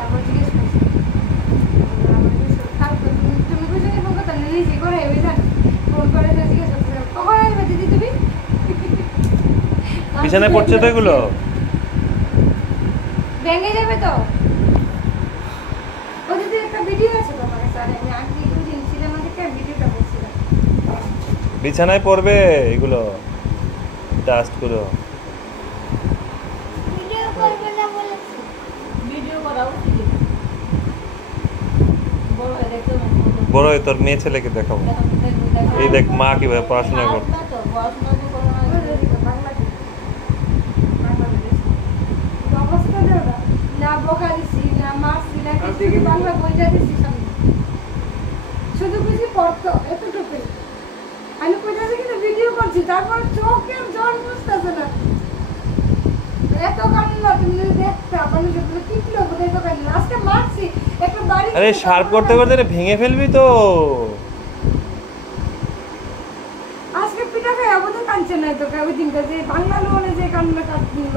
তারপর জিজ্ঞেস করছি তুমি বুঝে ফোন করতে নিজে করে বুঝলেন ফোন করে জিজ্ঞেস করতে কখন আসবে দিদি তুমি বিছানায় পড়ছে তো এগুলো ভেঙে যাবে তো ওদের একটা ভিডিও আছে তোমার কাছে আমি আগে দুদিন সিনেমা দেখে ভিডিওটা বলছিলাম বিছানায় পড়বে এগুলো ডাস্ট গুলো ভিডিও করবে না বলেছি ভিডিও করা উচিত বড় হয়ে দেখতে বড় হয়ে তোর মেয়ে ছেলেকে দেখাবো এই দেখ মা কিভাবে পড়াশোনা করছে না বকা দিছি না মারছি না কিছু বাংলা বইটা দিছি সামনে শুধু কিছু পড়তো এতটুকু আমি কইতাছি কিন্তু ভিডিও করছি তারপর চোখের জল বুঝতেছে না এত কান্না তুমি যদি দেখতে মানুষ এগুলো টিকলো বলে এত কান্না আজকে মারছি একটা বাড়ি আরে শার্প করতে করতে ভেঙে ফেলবি তো আজকে পিঠা খাই আবার তো কাঁদছে না তো ওই দিনটা যে বাংলা লোনে যে কান্না কাটছিল